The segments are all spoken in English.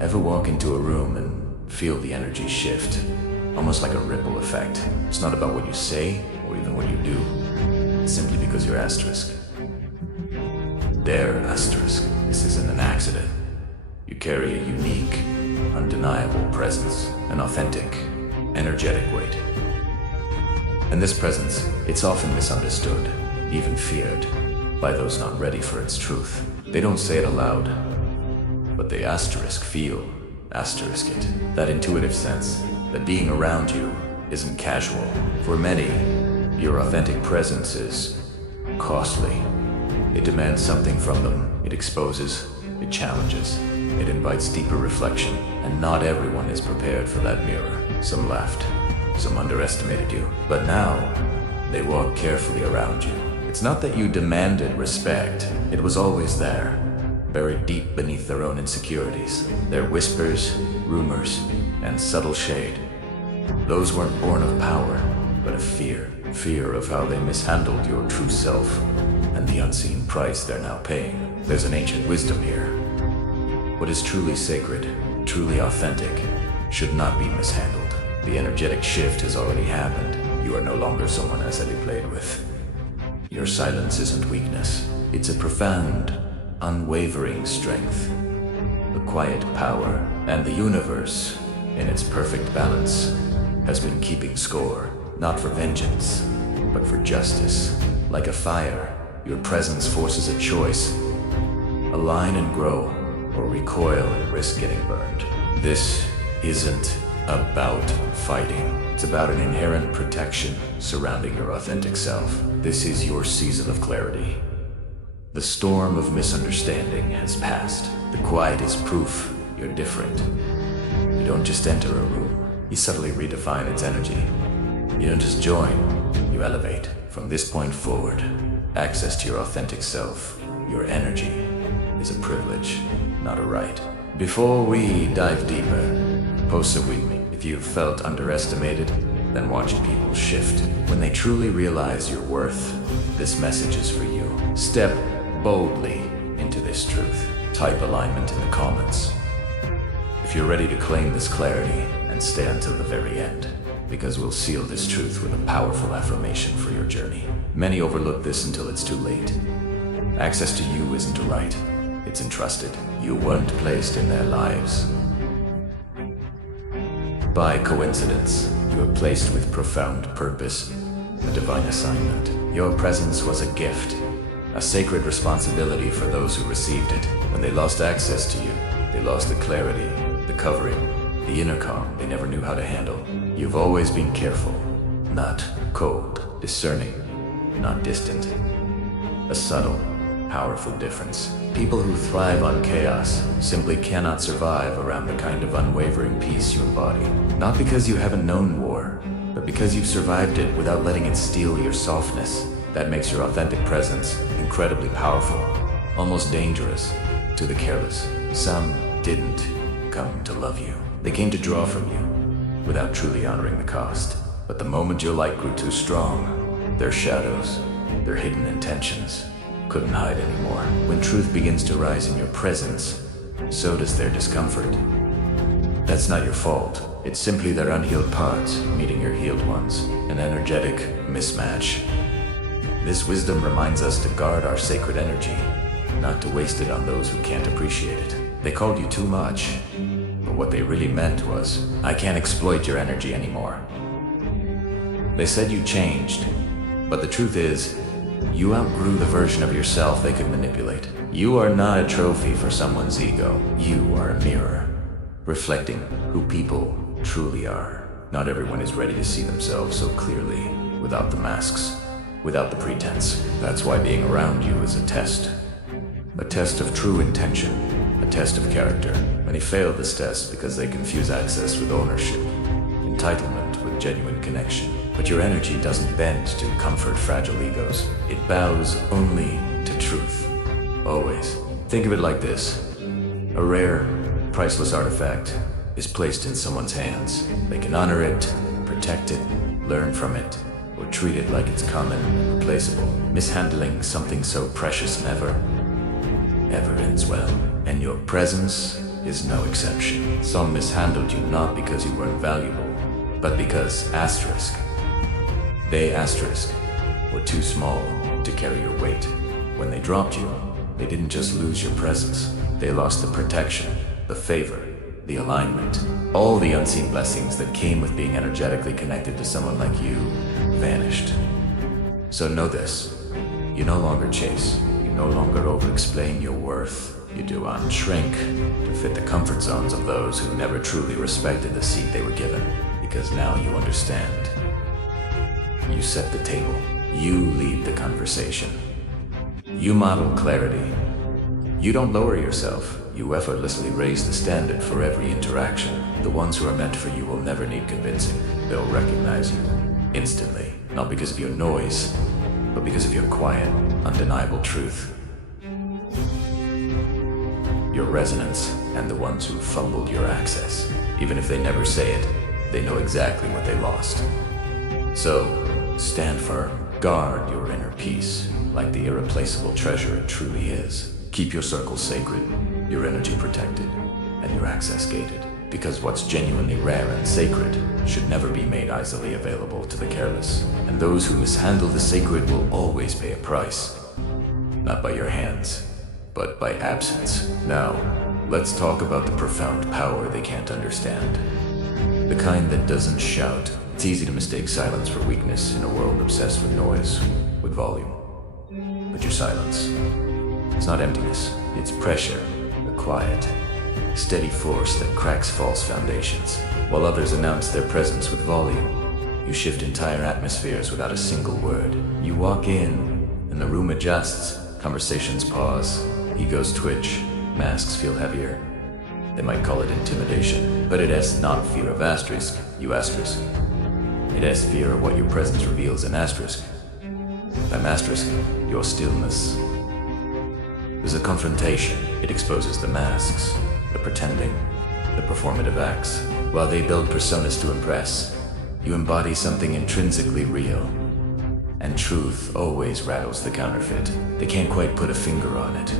Ever walk into a room and feel the energy shift? Almost like a ripple effect. It's not about what you say or even what you do. It's simply because you're Asterisk. There, Asterisk. This isn't an accident. You carry a unique, undeniable presence, an authentic, energetic weight. And this presence, it's often misunderstood, even feared, by those not ready for its truth. They don't say it aloud, but they feel it. That intuitive sense that being around you isn't casual. For many, your authentic presence is costly. It demands something from them. It exposes, it challenges, it invites deeper reflection. And not everyone is prepared for that mirror. Some laughed, some underestimated you. But now, they walk carefully around you. It's not that you demanded respect. It was always there, buried deep beneath their own insecurities. Their whispers, rumors, and subtle shade. Those weren't born of power, but of fear. Fear of how they mishandled your true self, and the unseen price they're now paying. There's an ancient wisdom here. What is truly sacred, truly authentic, should not be mishandled. The energetic shift has already happened. You are no longer someone as to be played with. Your silence isn't weakness. It's a profound, unwavering strength. The quiet power, and the universe, in its perfect balance, has been keeping score, not for vengeance, but for justice. Like a fire, your presence forces a choice. Align and grow, or recoil and risk getting burned. This isn't about fighting. It's about an inherent protection surrounding your authentic self. This is your season of clarity. The storm of misunderstanding has passed. The quiet is proof you're different. You don't just enter a room. You subtly redefine its energy. You don't just join, you elevate. From this point forward, access to your authentic self, your energy, is a privilege, not a right. Before we dive deeper, post a with me. If you've felt underestimated, then watch people shift. When they truly realize your worth, this message is for you. Step boldly into this truth. Type alignment in the comments. If you're ready to claim this clarity, and stay until the very end, because we'll seal this truth with a powerful affirmation for your journey. Many overlook this until it's too late. Access to you isn't a right, it's entrusted. You weren't placed in their lives by coincidence. You were placed with profound purpose, a divine assignment. Your presence was a gift, a sacred responsibility for those who received it. When they lost access to you, they lost the clarity, the covering, the inner calm they never knew how to handle. You've always been careful, not cold, discerning, not distant. A subtle, powerful difference. People who thrive on chaos simply cannot survive around the kind of unwavering peace you embody. Not because you haven't known war, but because you've survived it without letting it steal your softness. That makes your authentic presence incredibly powerful, almost dangerous to the careless. Some didn't come to love you. They came to draw from you without truly honoring the cost. But the moment your light grew too strong, their shadows, their hidden intentions, couldn't hide anymore. When truth begins to rise in your presence, so does their discomfort. That's not your fault. It's simply their unhealed parts meeting your healed ones. An energetic mismatch. This wisdom reminds us to guard our sacred energy, not to waste it on those who can't appreciate it. They called you too much, but what they really meant was, I can't exploit your energy anymore. They said you changed, but the truth is, you outgrew the version of yourself they could manipulate. You are not a trophy for someone's ego. You are a mirror, reflecting who people truly are. Not everyone is ready to see themselves so clearly, without the masks, without the pretense. That's why being around you is a test. A test of true intention, a test of character. Many fail this test because they confuse access with ownership, entitlement with genuine connection. But your energy doesn't bend to comfort fragile egos. It bows only to truth. Always. Think of it like this. A rare, priceless artifact is placed in someone's hands. They can honor it, protect it, learn from it, or treat it like it's common and replaceable. Mishandling something so precious never ends well. And your presence is no exception. Some mishandled you not because you weren't valuable, but because they were too small to carry your weight. When they dropped you, they didn't just lose your presence. They lost the protection, the favor, the alignment. All the unseen blessings that came with being energetically connected to someone like you vanished. So know this, you no longer chase, you no longer over-explain your worth. You do unshrink to fit the comfort zones of those who never truly respected the seat they were given, because now you understand. You set the table. You lead the conversation. You model clarity. You don't lower yourself. You effortlessly raise the standard for every interaction. The ones who are meant for you will never need convincing. They'll recognize you instantly, not because of your noise, but because of your quiet, undeniable truth. Your resonance, and the ones who fumbled your access. Even if they never say it, they know exactly what they lost. So, stand firm. Guard your inner peace, like the irreplaceable treasure it truly is. Keep your circle sacred, your energy protected, and your access gated. Because what's genuinely rare and sacred should never be made easily available to the careless. And those who mishandle the sacred will always pay a price. Not by your hands, but by absence. Now, let's talk about the profound power they can't understand. The kind that doesn't shout. It's easy to mistake silence for weakness in a world obsessed with noise, with volume. But your silence, it's not emptiness, it's pressure, a quiet, steady force that cracks false foundations. While others announce their presence with volume, you shift entire atmospheres without a single word. You walk in, and the room adjusts, conversations pause, egos twitch, masks feel heavier. They might call it intimidation, but it is not fear of asterisk, you asterisk. It has fear of what your presence reveals in asterisk. By asterisk, your stillness. There's a confrontation. It exposes the masks, the pretending, the performative acts. While they build personas to impress, you embody something intrinsically real. And truth always rattles the counterfeit. They can't quite put a finger on it,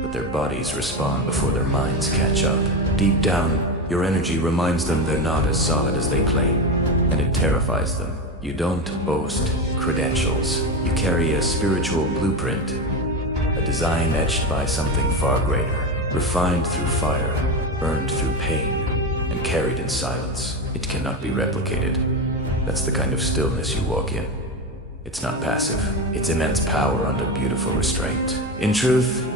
but their bodies respond before their minds catch up. Deep down, your energy reminds them they're not as solid as they claim, and it terrifies them. You don't boast credentials. You carry a spiritual blueprint, a design etched by something far greater, refined through fire, earned through pain, and carried in silence. It cannot be replicated. That's the kind of stillness you walk in. It's not passive. It's immense power under beautiful restraint. In truth,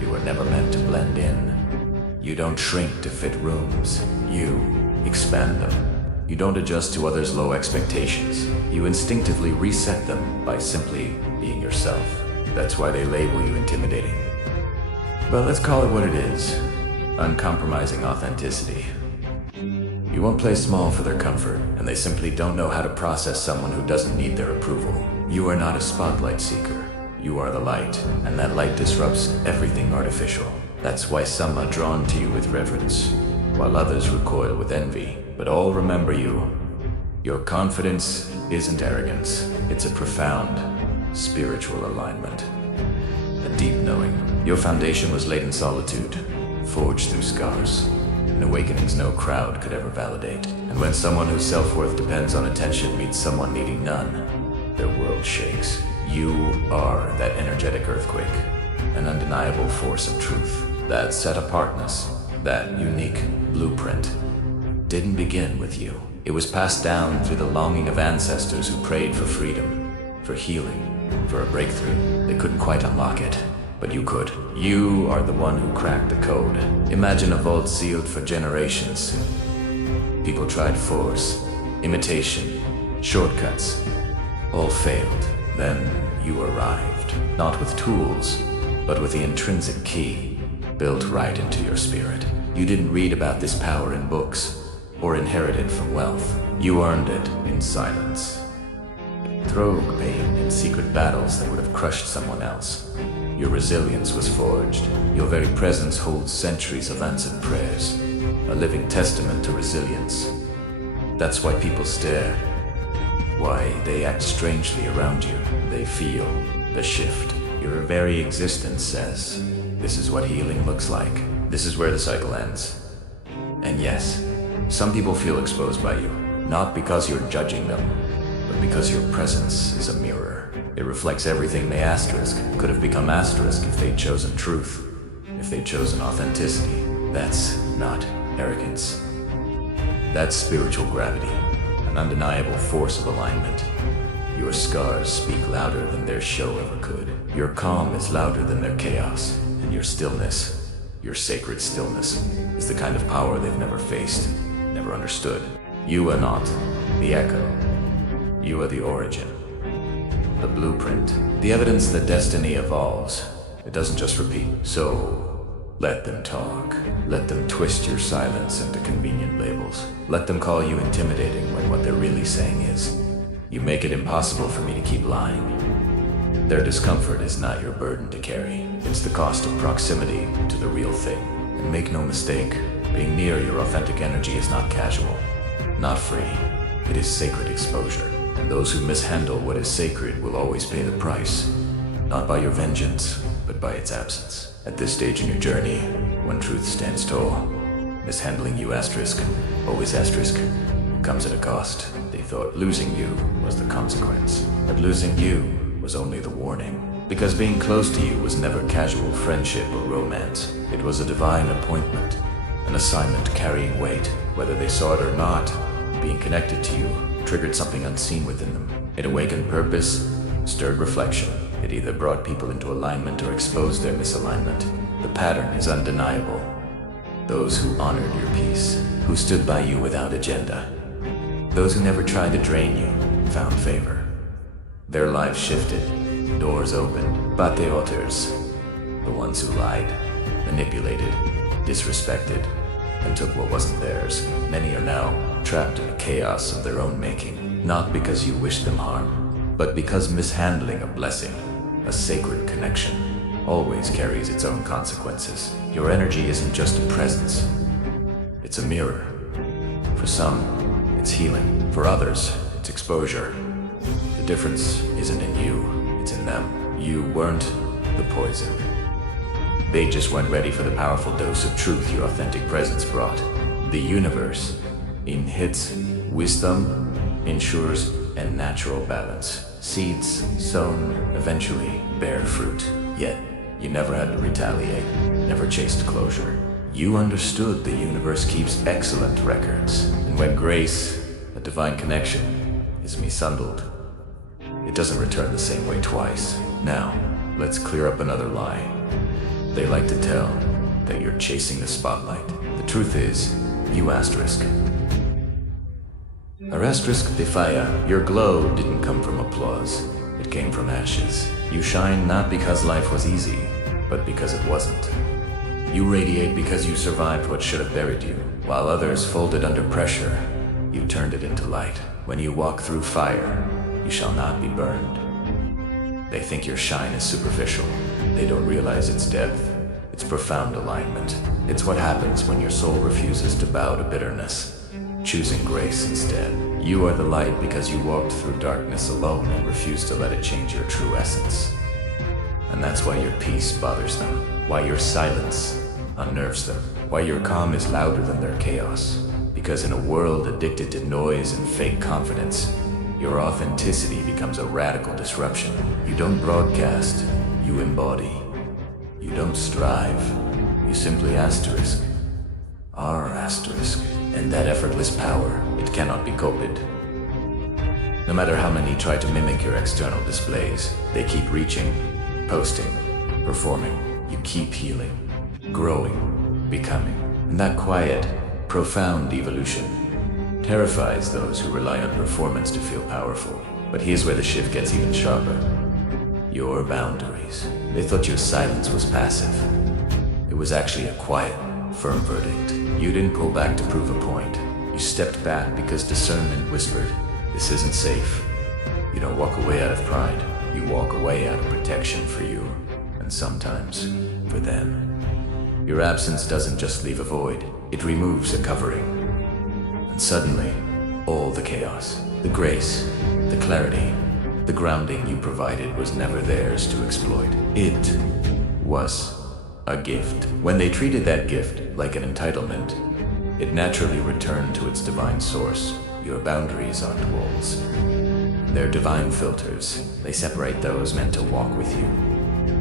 you were never meant to blend in. You don't shrink to fit rooms. You expand them. You don't adjust to others' low expectations. You instinctively reset them by simply being yourself. That's why they label you intimidating. But let's call it what it is. Uncompromising authenticity. You won't play small for their comfort, and they simply don't know how to process someone who doesn't need their approval. You are not a spotlight seeker. You are the light, and that light disrupts everything artificial. That's why some are drawn to you with reverence, while others recoil with envy. But all remember you. Your confidence isn't arrogance. It's a profound, spiritual alignment. A deep knowing. Your foundation was laid in solitude, forged through scars. An awakenings no crowd could ever validate. And when someone whose self-worth depends on attention meets someone needing none, their world shakes. You are that energetic earthquake, an undeniable force of truth. That set-apartness, that unique blueprint, didn't begin with you. It was passed down through the longing of ancestors who prayed for freedom, for healing, for a breakthrough. They couldn't quite unlock it, but you could. You are the one who cracked the code. Imagine a vault sealed for generations. People tried force, imitation, shortcuts. All failed. Then you arrived, not with tools, but with the intrinsic key, built right into your spirit. You didn't read about this power in books, or inherit it from wealth. You earned it in silence. Through pain in secret battles that would have crushed someone else. Your resilience was forged. Your very presence holds centuries of answered prayers, a living testament to resilience. That's why people stare, why they act strangely around you. They feel the shift. Your very existence says, this is what healing looks like. This is where the cycle ends. And yes, some people feel exposed by you, not because you're judging them, but because your presence is a mirror. It reflects everything they asterisk could have become asterisk if they'd chosen truth, if they'd chosen authenticity. That's not arrogance. That's spiritual gravity, an undeniable force of alignment. Your scars speak louder than their show ever could. Your calm is louder than their chaos, and your stillness, your sacred stillness, is the kind of power they've never faced, never understood. You are not the echo. You are the origin, the blueprint, the evidence that destiny evolves. It doesn't just repeat. So, let them talk. Let them twist your silence into convenient labels. Let them call you intimidating when what they're really saying is, you make it impossible for me to keep lying. Their discomfort is not your burden to carry. It's the cost of proximity to the real thing. And make no mistake, being near your authentic energy is not casual, not free. It is sacred exposure. And those who mishandle what is sacred will always pay the price. Not by your vengeance, but by its absence. At this stage in your journey, when truth stands tall, mishandling you asterisk, always asterisk, comes at a cost. They thought losing you was the consequence, but losing you was only the warning. Because being close to you was never casual friendship or romance. It was a divine appointment, an assignment carrying weight. Whether they saw it or not, being connected to you triggered something unseen within them. It awakened purpose, stirred reflection. It either brought people into alignment or exposed their misalignment. The pattern is undeniable. Those who honored your peace, who stood by you without agenda, those who never tried to drain you, found favor. Their lives shifted, doors opened, but the others, the ones who lied, manipulated, disrespected, and took what wasn't theirs. Many are now trapped in a chaos of their own making, not because you wish them harm, but because mishandling a blessing, a sacred connection, always carries its own consequences. Your energy isn't just a presence, it's a mirror. For some, it's healing. For others, it's exposure. The difference isn't in you, it's in them. You weren't the poison. They just weren't ready for the powerful dose of truth your authentic presence brought. The universe, in its wisdom, ensures a natural balance. Seeds sown eventually bear fruit. Yet, you never had to retaliate, never chased closure. You understood the universe keeps excellent records, and when grace, a divine connection, is mishandled, it doesn't return the same way twice. Now, let's clear up another lie. They like to tell that you're chasing the spotlight. The truth is, you asterisk. Asterisk Defia, your glow didn't come from applause. It came from ashes. You shine not because life was easy, but because it wasn't. You radiate because you survived what should have buried you. While others folded under pressure, you turned it into light. When you walk through fire, you shall not be burned. They think your shine is superficial. They don't realize its depth, its profound alignment. It's what happens when your soul refuses to bow to bitterness, choosing grace instead. You are the light because you walked through darkness alone and refused to let it change your true essence. And that's why your peace bothers them, why your silence unnerves them, why your calm is louder than their chaos. Because in a world addicted to noise and fake confidence, your authenticity becomes a radical disruption. You don't broadcast, you embody. You don't strive, you simply asterisk. Are asterisk. And that effortless power, it cannot be copied. No matter how many try to mimic your external displays, they keep reaching, posting, performing. You keep healing, growing, becoming. And that quiet, profound evolution terrifies those who rely on performance to feel powerful. But here's where the shift gets even sharper. Your boundaries. They thought your silence was passive. It was actually a quiet, firm verdict. You didn't pull back to prove a point. You stepped back because discernment whispered, this isn't safe. You don't walk away out of pride. You walk away out of protection for you, and sometimes for them. Your absence doesn't just leave a void, it removes a covering. And suddenly, all the chaos, the grace, the clarity, the grounding you provided was never theirs to exploit. It was A gift. When they treated that gift like an entitlement, it naturally returned to its divine source. Your boundaries aren't walls. They're divine filters. They separate those meant to walk with you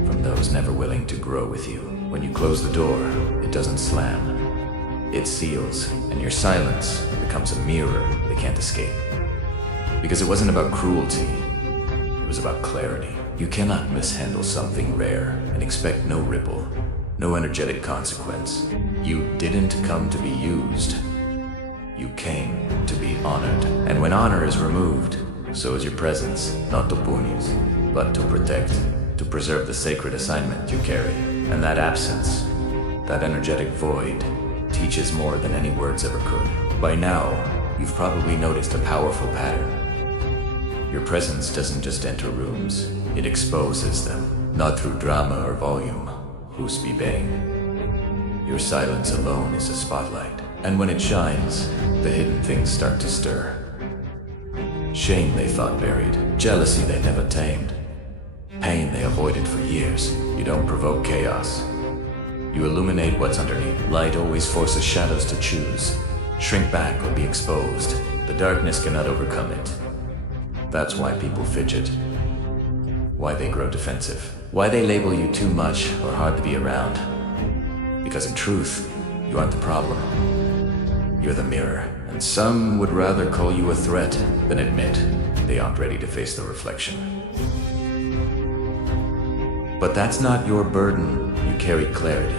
from those never willing to grow with you. When you close the door, it doesn't slam. It seals, and your silence becomes a mirror they can't escape. Because it wasn't about cruelty, it was about clarity. You cannot mishandle something rare and expect no ripple, no energetic consequence. You didn't come to be used. You came to be honored. And when honor is removed, so is your presence, not to punish, but to protect, to preserve the sacred assignment you carry. And that absence, that energetic void, teaches more than any words ever could. By now, you've probably noticed a powerful pattern. Your presence doesn't just enter rooms, it exposes them, not through drama or volume. Who's be bang? Your silence alone is a spotlight, and when it shines, the hidden things start to stir. Shame they thought buried, jealousy they never tamed, pain they avoided for years. You don't provoke chaos. You illuminate what's underneath. Light always forces shadows to choose. Shrink back or be exposed. The darkness cannot overcome it. That's why people fidget. Why they grow defensive. Why they label you too much or hard to be around. Because in truth, you aren't the problem. You're the mirror. And some would rather call you a threat than admit they aren't ready to face the reflection. But that's not your burden. You carry clarity,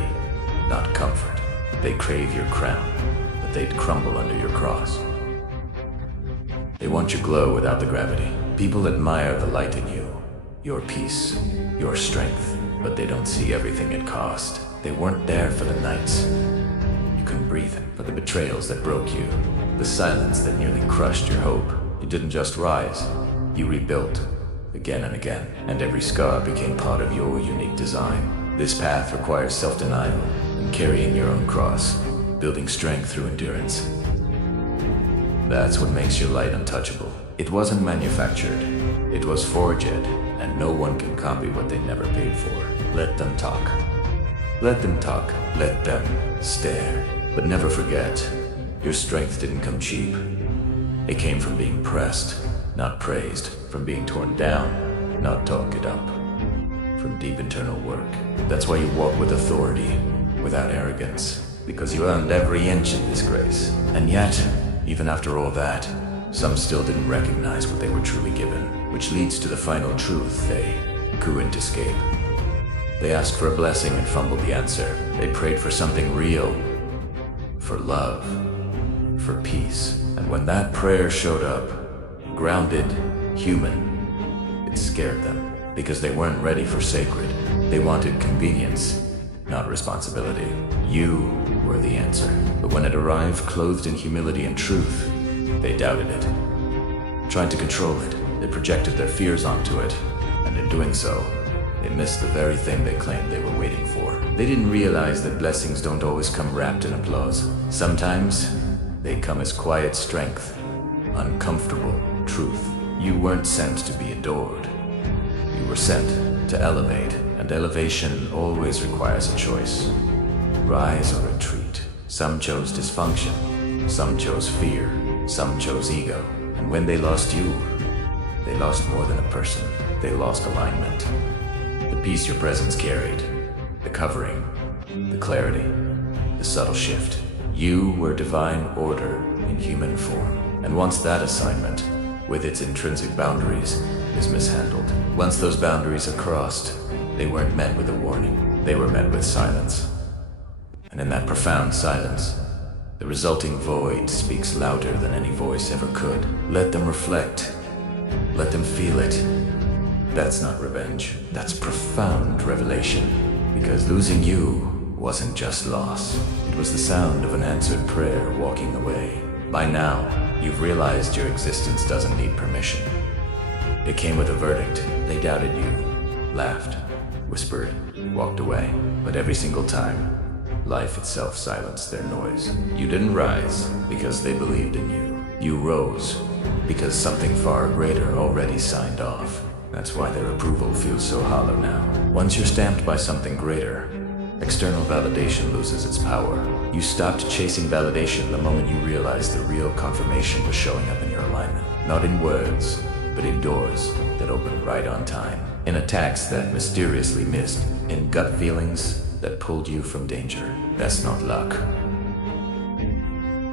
not comfort. They crave your crown, but they'd crumble under your cross. They want your glow without the gravity. People admire the light in you, your peace, your strength, but they don't see everything it cost. They weren't there for the nights you couldn't breathe, for the betrayals that broke you, the silence that nearly crushed your hope. You didn't just rise, you rebuilt. Again and again, and every scar became part of your unique design. This path requires self-denial and carrying your own cross, building strength through endurance. That's what makes your light untouchable. It wasn't manufactured, it was forged, and no one can copy what they never paid for. Let them talk. Let them talk. Let them stare. But never forget, your strength didn't come cheap. It came from being pressed, not praised, from being torn down, not talked up, from deep internal work. That's why you walk with authority, without arrogance, because you earned every inch of this grace. And yet, even after all that, some still didn't recognize what they were truly given, which leads to the final truth they couldn't escape. They asked for a blessing and fumbled the answer. They prayed for something real, for love, for peace. And when that prayer showed up, grounded, human, it scared them, because they weren't ready for sacred. They wanted convenience, not responsibility. You were the answer. But when it arrived clothed in humility and truth, they doubted it, tried to control it. They projected their fears onto it, and in doing so, they missed the very thing they claimed they were waiting for. They didn't realize that blessings don't always come wrapped in applause. Sometimes, they come as quiet strength, uncomfortable truth. You weren't sent to be adored. You were sent to elevate, and elevation always requires a choice. Rise or retreat. Some chose dysfunction, some chose fear, some chose ego. And when they lost you, they lost more than a person. They lost alignment. The peace your presence carried, the covering, the clarity, the subtle shift. You were divine order in human form. And once that assignment, with its intrinsic boundaries, is mishandled, once those boundaries are crossed, they weren't met with a warning. They were met with silence. And in that profound silence, the resulting void speaks louder than any voice ever could. Let them reflect. Let them feel it. That's not revenge. That's profound revelation. Because losing you wasn't just loss. It was the sound of an answered prayer walking away. By now, you've realized your existence doesn't need permission. It came with a verdict. They doubted you, laughed, whispered, walked away. But every single time, life itself silenced their noise. You didn't rise because they believed in you. You rose because something far greater already signed off. That's why their approval feels so hollow now. Once you're stamped by something greater, External validation loses its power. You stopped chasing validation the moment you realized the real confirmation was showing up in your alignment. Not in words, but in doors that opened right on time. In attacks that mysteriously missed. In gut feelings that pulled you from danger. That's not luck.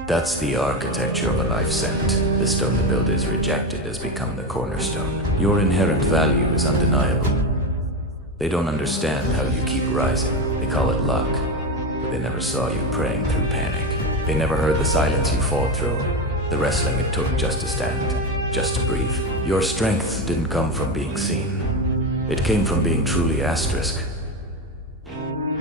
That's the architecture of a life sent. The stone the builders rejected has become the cornerstone. Your inherent value is undeniable. They don't understand how you keep rising. They call it luck, but they never saw you praying through panic. They never heard the silence you fought through, the wrestling it took just to stand, just to breathe. Your strength didn't come from being seen. It came from being truly Asterisk.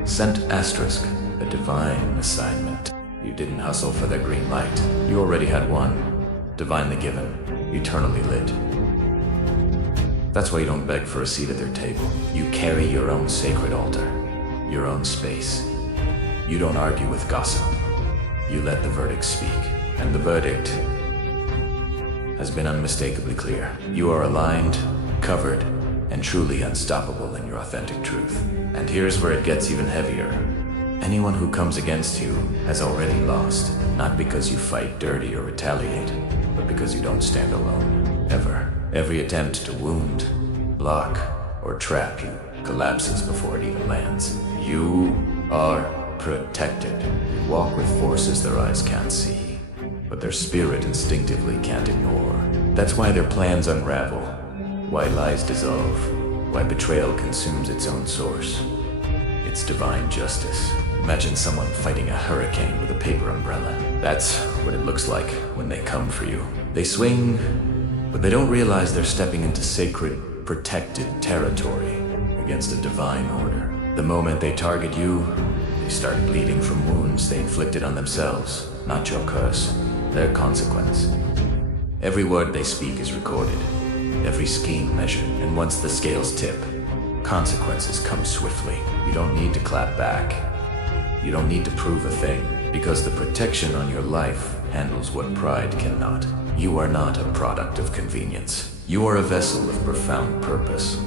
Sent Asterisk, a divine assignment. You didn't hustle for that green light. You already had one, divinely given, eternally lit. That's why you don't beg for a seat at their table. You carry your own sacred altar, your own space. You don't argue with gossip. You let the verdict speak. And the verdict has been unmistakably clear. You are aligned, covered, and truly unstoppable in your authentic truth. And here's where it gets even heavier. Anyone who comes against you has already lost, not because you fight dirty or retaliate, but because you don't stand alone, ever. Every attempt to wound, block, or trap you collapses before it even lands. You are protected. You walk with forces their eyes can't see, but their spirit instinctively can't ignore. That's why their plans unravel, why lies dissolve, why betrayal consumes its own source. It's divine justice. Imagine someone fighting a hurricane with a paper umbrella. That's what it looks like when they come for you. They swing, but they don't realize they're stepping into sacred, protected territory against a divine order. The moment they target you, they start bleeding from wounds they inflicted on themselves. Not your curse, their consequence. Every word they speak is recorded, every scheme measured, and once the scales tip, consequences come swiftly. You don't need to clap back. You don't need to prove a thing, because the protection on your life handles what pride cannot. You are not a product of convenience. You are a vessel of profound purpose.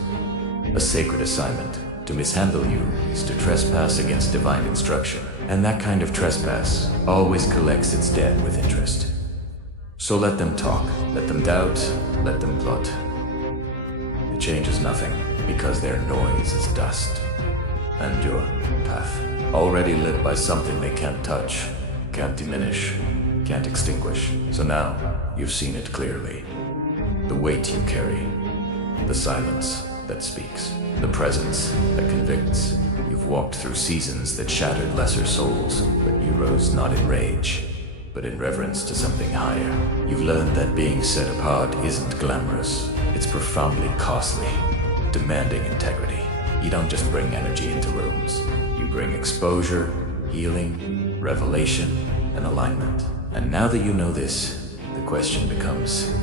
A sacred assignment. To mishandle you is to trespass against divine instruction. And that kind of trespass always collects its debt with interest. So let them talk, let them doubt, let them plot. It changes nothing, because their noise is dust. And your path, already lit by something they can't touch, can't diminish, can't extinguish. So now, you've seen it clearly. The weight you carry, the silence that speaks, the presence that convicts. You've walked through seasons that shattered lesser souls, but you rose not in rage, but in reverence to something higher. You've learned that being set apart isn't glamorous. It's profoundly costly, demanding integrity. You don't just bring energy into rooms. You bring exposure, healing, revelation, and alignment. And now that you know this, the question becomes,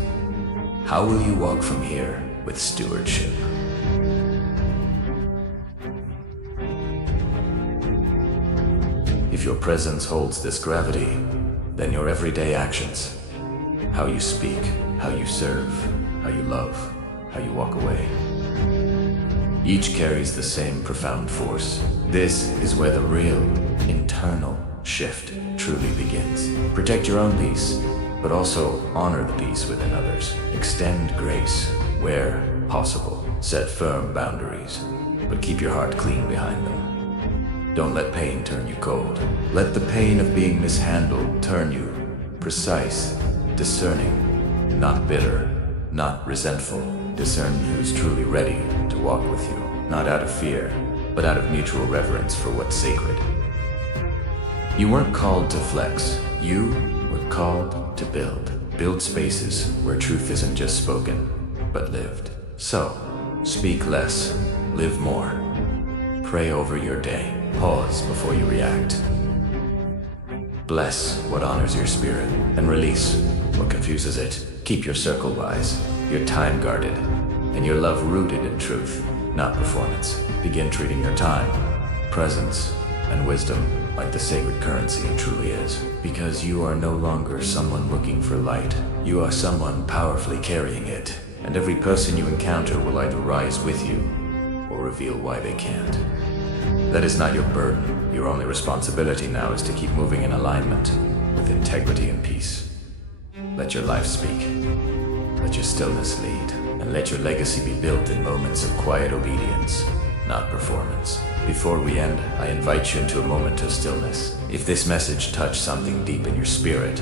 how will you walk from here with stewardship? If your presence holds this gravity, then your everyday actions, how you speak, how you serve, how you love, how you walk away, each carries the same profound force. This is where the real, internal shift truly begins. Protect your own peace, but also honor the peace within others. Extend grace where possible. Set firm boundaries, but keep your heart clean behind them. Don't let pain turn you cold. Let the pain of being mishandled turn you precise, discerning, not bitter, not resentful. Discern who's truly ready to walk with you, not out of fear, but out of mutual reverence for what's sacred. You weren't called to flex. You were called to build. Build spaces where truth isn't just spoken, but lived. So, speak less, live more. Pray over your day. Pause before you react. Bless what honors your spirit, and release what confuses it. Keep your circle wise, your time guarded, and your love rooted in truth, not performance. Begin treating your time, presence, and wisdom like the sacred currency it truly is. Because you are no longer someone looking for light. You are someone powerfully carrying it. And every person you encounter will either rise with you or reveal why they can't. That is not your burden. Your only responsibility now is to keep moving in alignment with integrity and peace. Let your life speak. Let your stillness lead. And let your legacy be built in moments of quiet obedience, not performance. Before we end, I invite you into a moment of stillness. If this message touched something deep in your spirit,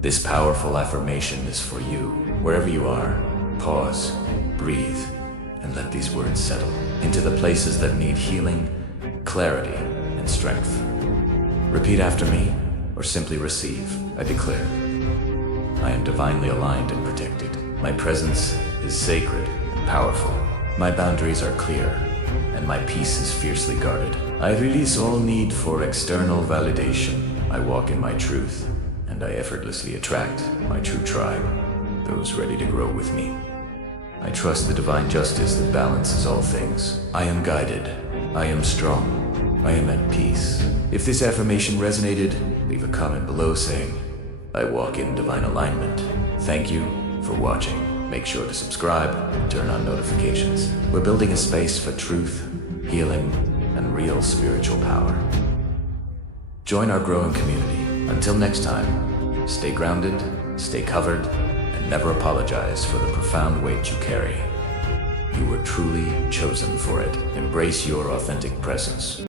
this powerful affirmation is for you. Wherever you are, pause, breathe, and let these words settle into the places that need healing, clarity, and strength. Repeat after me, or simply receive. I declare, I am divinely aligned and protected. My presence is sacred and powerful. My boundaries are clear, and my peace is fiercely guarded. I release all need for external validation. I walk in my truth, and I effortlessly attract my true tribe, those ready to grow with me. I trust the divine justice that balances all things. I am guided. I am strong. I am at peace. If this affirmation resonated, leave a comment below saying, I walk in divine alignment. Thank you for watching. Make sure to subscribe and turn on notifications. We're building a space for truth, healing, and real spiritual power. Join our growing community. Until next time, stay grounded, stay covered, and never apologize for the profound weight you carry. You were truly chosen for it. Embrace your authentic presence.